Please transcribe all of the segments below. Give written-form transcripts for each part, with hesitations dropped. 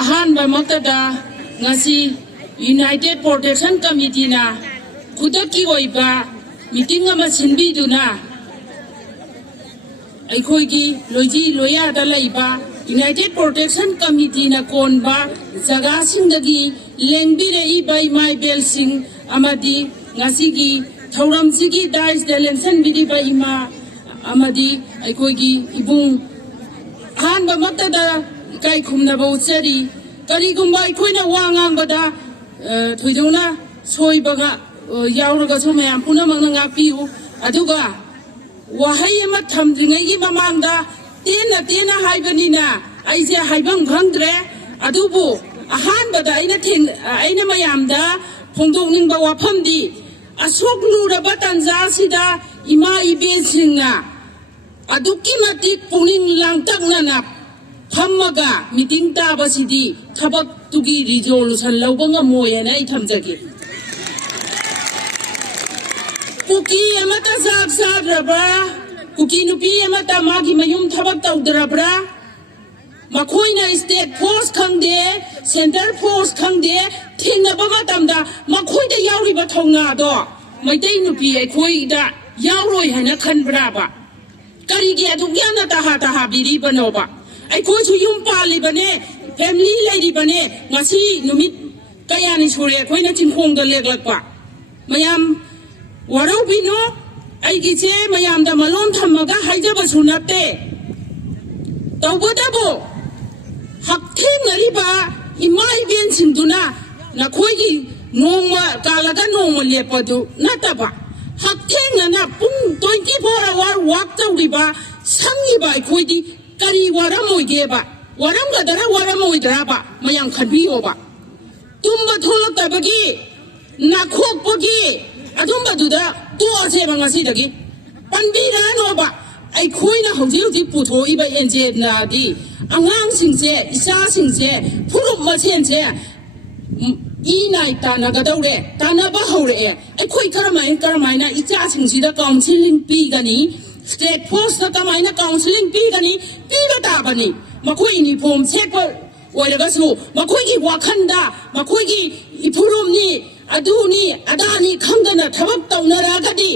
ahan ba maktada ngasi United Protection Committee na kudaki oiba meeting ama sinbiduna aikoigi loji loya da laiba United Protection Committee na konba jaga singdagi lengbire I bai mai bel sing amadi ngasigi thauramsigi dice delension bidi bai ma amadi aikoigi ibung han ba matada kai khumna ba uchari kari gumba aikoina wangang bada thoidona soibaga yauraga so mayam punamang ngapiu aduga wahai ama thamdringai gi mamangda tena haibanina aise haibang bhangdre adubu ahan bada aina mayamda phongdongning ba waphamdi asok luraba tanja sida ima ibe singna aduki matik puning langtakna na phammaga meeting taba sidi thabak tugi resolution lawbanga moyena I thamjagi kuki amata sak sadrabra kuki nupi amata magi mayum thabak tawdrabra makoina state force khangde center force khangde thingnaba matamda makoida yauriba thongna do maitei nupi akhoi da yauroi hana khanbra ba karigi adu gyana taha biri banoba akhoi su yum pali bane family lady bane ngasi numit kayani sure khoina chinkhong da leglakpa mayam warau bino aigi che mayam da malon thamaga haijaba sunate tawbodabo haktheng nariba imai ben sinduna na khoigi nongma kalaga nongma lepadu nataba haktheng na pung 24 hour work tawriba sangiba khoidi kari waram oigeba waram gadara waram oidraba mayam khanbiyoba tumba tholaktabagi nakhokpagi adumba duda to aseba ngasidagi panbira noba ai khoina hauji putho iba enje na di angang singse isa singse phurup machense inai tanagadawre tanaba hore ai khoi karamai na icha singsida counseling pi gani state post na kamaina counseling pi gani pi bata bani makoi ni form check oiragasu makoi gi wakhanda makoi gi iphurum ni aduni adani khangdana thabak tawnaragadi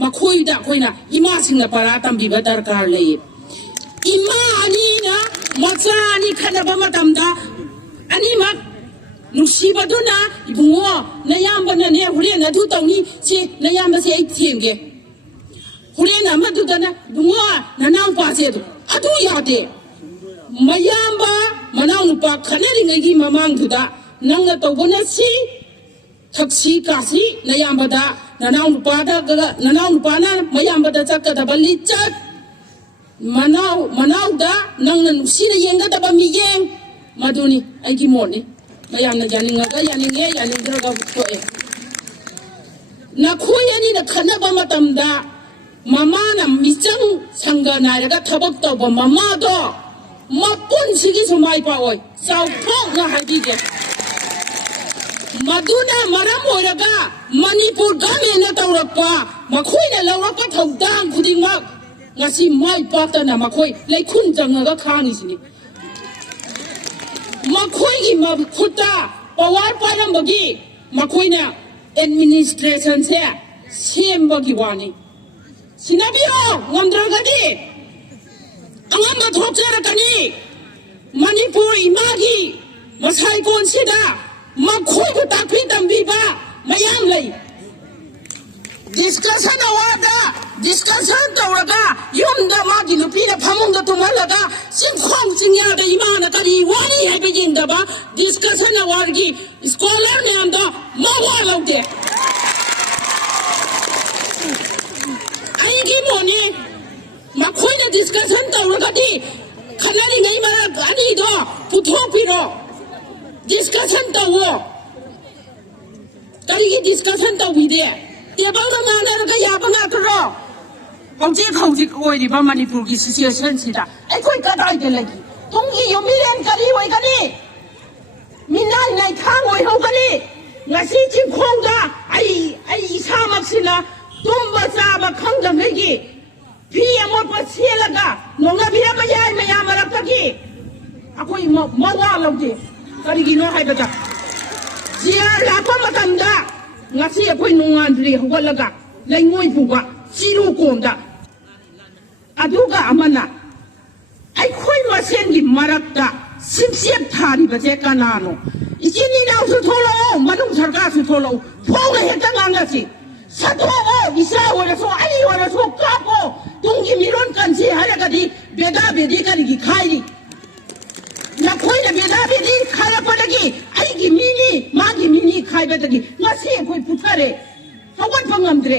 makoi da koina ima singna para tambiba darkar lei ima ani na macha ani khanaba matamda ani mak nuksibaduna ibungo nayambana ne hulen adu tawni se nayamba se ai themge hulen amadudana bungo nanaw pa se adu yade mayamba manaw nupa khanaringai gi mamang duda nangna tawbona si taksi kasi nayambada nanaw nupana mayambada chakadaba lichat manaw da nangna nuksina yengadaba miyeng maduni aigi moni mayamna yaningaga yaningdraga thoe nakhoyani na khanaba matamda mamana michang sanga naraga thabak tawba mama do mapun sigi sumai pa oi sau phok na hadige maduna maram oiraga Manipur government na tawrakpa makhoina lawrakpa thaudang khudingmak ngasi mai patana makhoi leikhun jangaga khani sini makhoi gi mabkhuta power parambagi makhoina administration se sembagi wani sinabiro ngamdragadi angama thokcharakani Manipur imagi masai konsida makhoi bu takpi tambiba mayam lei discussion awada discussion tawraga yumda magi nupina phamungda tumalaga simkhong singya da imana kari wani haibe jingdaba discussion awargi scholar ne amda mawa laude aigi moni makhoi na discussion tawraga di khanari ngai mara ani do puthok piro discussion tawo karigi discussion tawide table da ngana ga yaba na kro hauji koi ba Manipur ki situation sida ai koi ka dai de lagi tongi yomiren kari wai kani minai nai thang wai ho kani ngasi chim khong da ai sa mak sina tumba sa ba khang da ngi pi amot pa sielaga nonga bia ma yai ma ya marak ki ꯑꯩꯈꯣꯏ ꯃꯋꯥ ꯂꯧꯗꯦ ꯀꯔꯤꯒꯤꯅꯣ ꯍꯥꯏꯕꯗ ꯖꯤꯌꯥꯔ ꯂꯥꯛꯄ ꯃꯇꯝꯗ ꯉꯁꯤ ꯑꯩꯈꯣꯏ ꯅꯣꯡꯉꯥꯟꯗ꯭ꯔꯤ ꯍꯧꯒꯠꯂꯒ ꯂꯩꯉꯣꯏ ꯄꯨꯕ ꯆꯤꯔꯨ ꯀꯣꯝꯗ ꯑꯗꯨꯒ ꯑꯃꯅ ꯑꯩꯈꯣꯏ ꯃꯁꯦꯟꯒꯤ ꯃꯔꯛꯇ ꯁꯤꯡꯆꯦꯞ ꯊꯥꯔꯤꯕꯁꯦ ꯀꯅꯥꯅꯣ 이진이 나오서 돌아오 마동 सरकार서 돌아오 포가 했다 나가지 사토오 이사 원해서 아이 원해서 까고 동기 미론까지 하려가지 베다베디 가리기 가이 나 거기다 베다베디 가야 버리기 아이기 미니 마기 미니 가이버더기 나세 거기 부타래 하원 방감들에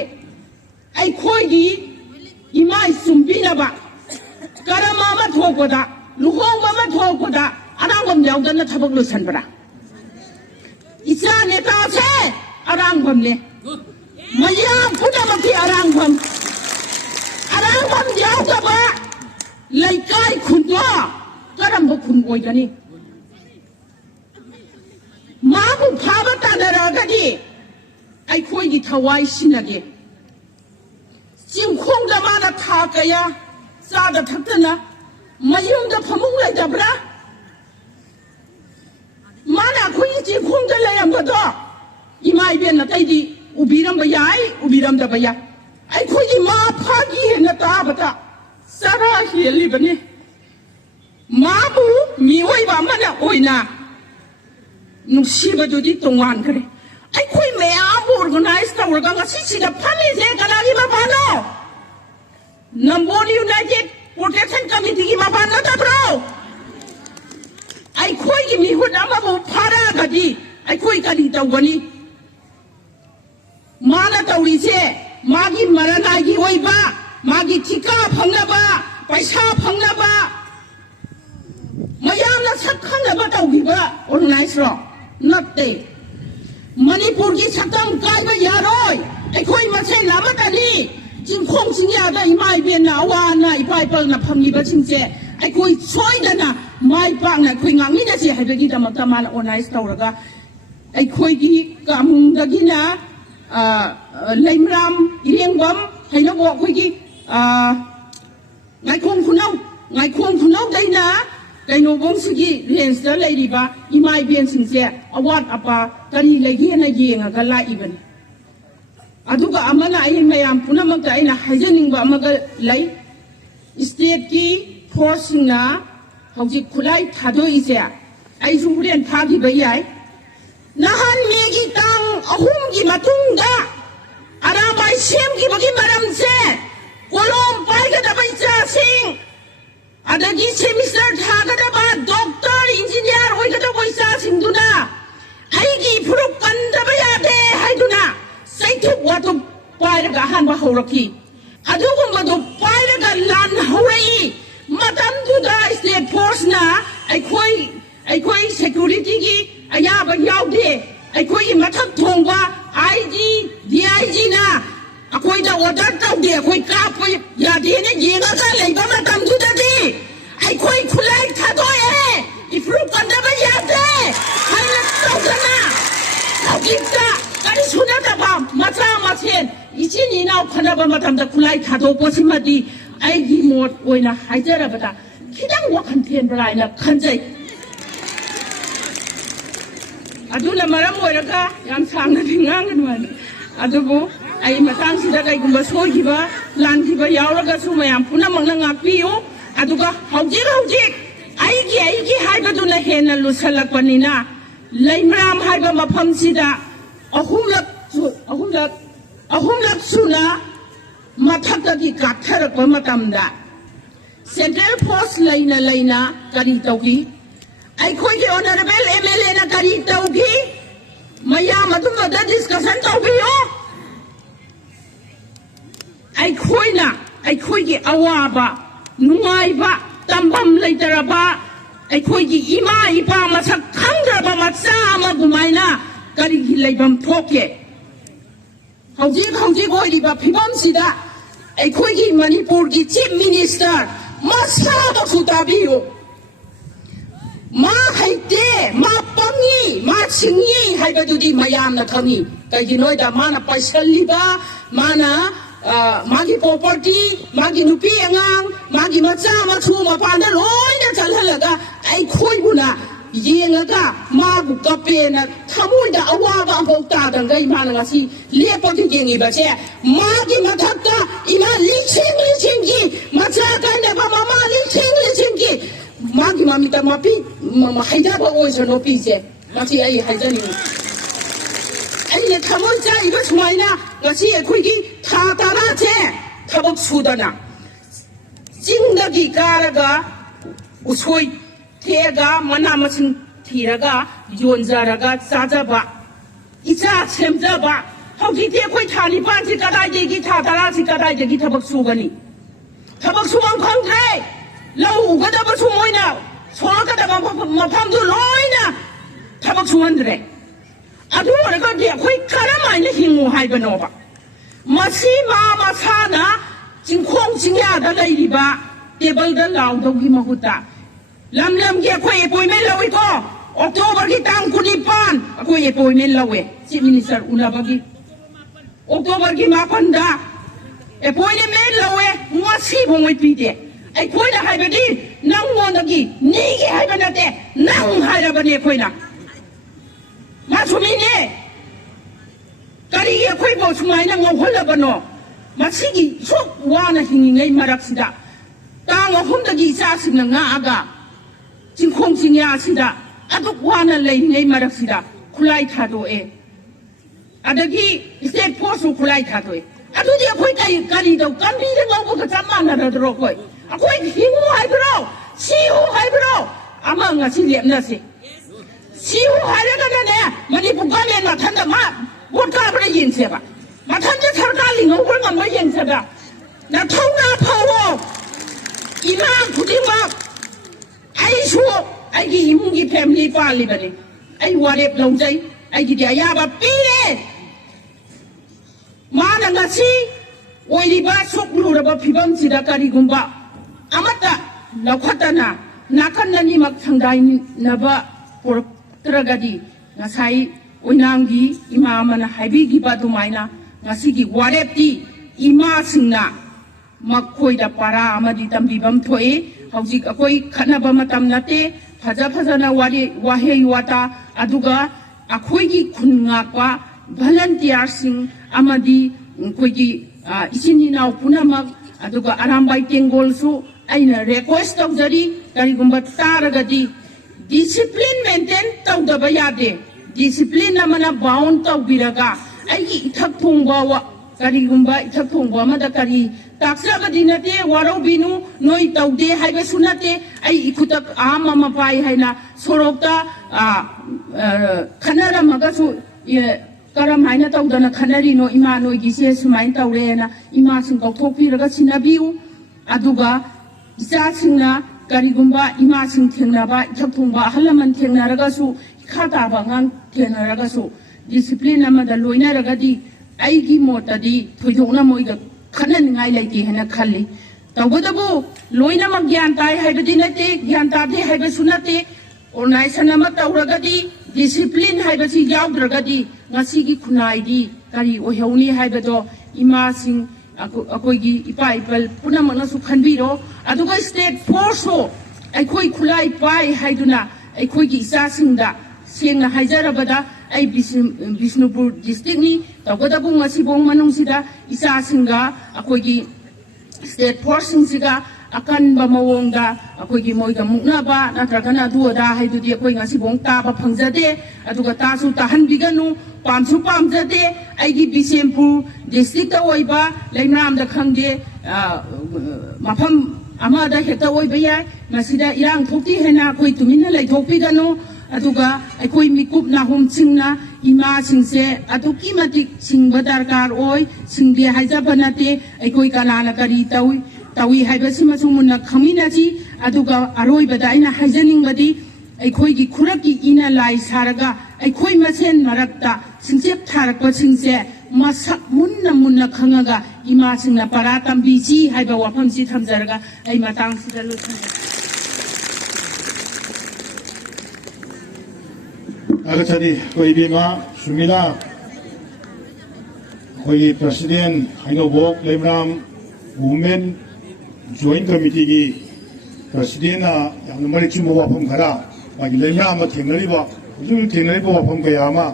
아이 거기 이마이 숨비나봐 까라마마 도고다 루호마마 도고다 아랑검 야우다나 타복로 산거라 이사네 따세 아랑검네 Meeyam punamakti arangvam yaudaba laikai khunwa karamba khun oigani mabu phaba tadaragani aikhoigi thawai sinage chingkhongda mana tha kaya sada thaktana mayumda phamung laidabra mana khoi chingkhongda layambado imai ben na taidi ubiram bayai ubiram da bayai ai khoi ma phagi na ta bata sara heli bani ma bu mi oi ba mana oina nusiba jodi tongwan kare ai khoi Meeyam organized ta orga ngasi sida phani je kanagi ma phano Nambol United Protection Committee ki ma phano ta bro ai khoi ki mi hut ama bu phara gadi ai khoi kadi tawani Mana tawrise magi maranagi oiba magi tika phangnaba paisa phangnaba mayamna sakhanaba tawbiba organized ro natte Manipur ki sakam kaiba yaroi aikhoi masen lamatani jingkhong singyada imai ben na awana ipai pal na phamgiba singse aikhoi soidana mai pak na khoi ngangi na se haibagi damakta mal organized tawraga aikhoi gi kamungdagina leimaram irengwam hainabo khoi ngaikhom khunau daina kaino bongsugi range da leiriba imai ben singse awat apa kari legi na yenga ga laiban aduga amana ai Meeyam punamakta aina haijaningba amaga lei state ki force na hauji khulai thadoise ai su huren thagi bayai nahan megi tang ahumgi matungda arabai semgi bagi maramse kolom paigadabai chasing adagi semester thagadabai doctor engineer oigadabai chasing duna aigi phuruk kandabai ade haiduna saithuk watu pairaga hanba hauraki adugumadu pairaga lan haurai matam duda state force na aikhoi security gi ayaba yaude aikhoi mathak thongba IG DIG na akhoi da order tawde akhoi kapoi yade ne yenga ka leiba matam dudadi aikhoi khulai thadoe ifru kandaba yade haina tawdana awgita kari sunata ba matra mathen ichini naw khanaba matam da khulai thado posimadi aigi mot oina haijarabada khidang wakhan then braina khanjai aduna maram oiraga yam sangna dingang man adubu ai matang sida kai gumba soigiba langiba yauraga su Meeyam punamangna ngakpiu aduga haujik aigi haibaduna hena lusalakpanina leimaram haiba mapham sida ahumlak suna mathakagi katharakpa matamda central force leina kari taugi aikhoi ki honorable MLA na kari taugi Meeyam aduma da discussion taugiyo aikhoi ki awaba nungaiba tambam leitaraba aikhoi ki ima ipa masak khangraba macha ama gumaina kari gi leibam thoke hauji oiriba phibam sida aikhoi ki Manipur ki chief minister masa bakutabiyo ma haite ma pangi ma singi haibadudi Meeyam na khangi kaiginoy da mana paisaliba mana magi property magi nupi angang magi macha machu mapanda loina chalhalaga ai khoi buna yengaga mabu kapena thamoida awaba ambau ta danga imana ngasi lepo ti yengi ba che magi mathakta ima liching gi macha kana ba mama liching gi magi mami ta mapi haida ba oiso no pi che mati ai haida ni ai ne thamon cha iba sumaina ngasi khoi gi tha tara che thabak sudana jingdagi karaga usoi Tega mana macam tiraga yonjaraga sajaba icha semjaba hauki te koi thani pan si kadai degi thadara si kadai degi thabak sugani thabak sugam khangre lau gada ba sumoina soka da mapham du loina thabak suandre adu raga de koi karamai na hingu haibano ba masi ma masana jingkhong jingya da leiriba table da law dogi mahuta Lam ge koi appointment lawi ko October ki tang kunipan koi appointment lawe chief minister ulabagi October ki mapanda appointment lawe ngasi bongoi pite ai koi da haibadi nang wondagi ni ge haibanate nang hairabane koi na masumine kari ge koi bo sumai na ngolabano masigi sok wana hingingai maraksida tang ahumdagi sa singna nga aga Jingkhong jingya sida aduk wana leingai marak sida khulai thado e adagi state force khulai thado e adu dia khoi kai kari do kambi de ngau ko chamma na ro koi akoi hingu hai bro siu hai bro ama nga si lem na si siu hai la na ne Manipur government ma thanda ma vot ka ba yin se ba ma thanda sarkar li ngau ko ngam ba yin se ba na thona phawo ima khudima ai suo ai gi imungi family pali bani ai warep longjai ai gi dia ba pile mana ngasi oili ba soklu ra ba phibam sida kari gumba amata laukhatana nakanna ni mak thangdai na ba por tragadi ngasai oinangi ima mana haibi gi ba dumaina ngasi gi warep ti ima singna makhoi da para amadi tambibam thoi hauzik akoi khanaba matam nate phaja phajana wari wahe wata aduga akoi gi khunga kwa volunteer sing amadi koi gi isini nau punamak aduga arambai tengol su aina request of jari kari gumba taragadi discipline maintain tawdaba yade discipline amana bound tawbiraga ai ithak thongba wa kari gumba ithak thongba amada kari taksra badinate waro binu noi tawde haiba sunate ai ikutak ama mapai haina sorokta khanara magasu karam haina tawdana khanari no ima noi gise sumain tawre na ima sing kauthokpi raga sinabiu aduga isa singna karigumba ima sing thengnaba ithak thongba halaman thengnaraga su khata ba ngang thengnaraga su discipline amada loina raga di aigi motadi thoidokna moiga khanan ngai laiti hena khalli tawbadabu loina ma gyan tai haibadi nate gyan ta de haiba sunate organization ama tawragadi discipline haibasi yawdragadi ngasi gi khunai di kari oheuni haibado ima sing akoigi ipa ipal punamana su khanbiro aduga state force ho aikoi khulai pai haiduna aikoigi isa singda sengna haijarabada ai Bishnupur district ni tawgadabu ngasi bong manung sida isa singa akoigi state force singa akan ba mawongda akoigi moiga mukna ba natragana duda haidudi akoi ngasi bong ta ba phangjade aduga ta su tahan biganu pamsu pamjade aigi Bishnupur district ta oiba leimaram da khangde mapham ama da heta oiba ya masida irang thokti hena koi tumina lai thokpi ganu aduga aikoi mikup na hum singna ima singse aduki matik singba darkar oi singde haijaba nate aikoi kanana kari tawi haibasi masumuna kanminnasi aduga aroi bada ina haijaning badi aikoi gi khuraki ina lai saraga aikoi masen marakta singchep tharakpa singse masak munna khangaga ima singna para tambi chi haiba wapham si thamjaraga ai matang sida lothang Agachadi koi bima surmila koi president haino bok leimaram women joint committee gi precident yang mari chimo wapham khara magi leimaram thengari ba hujung thengari ba wapham kaya ma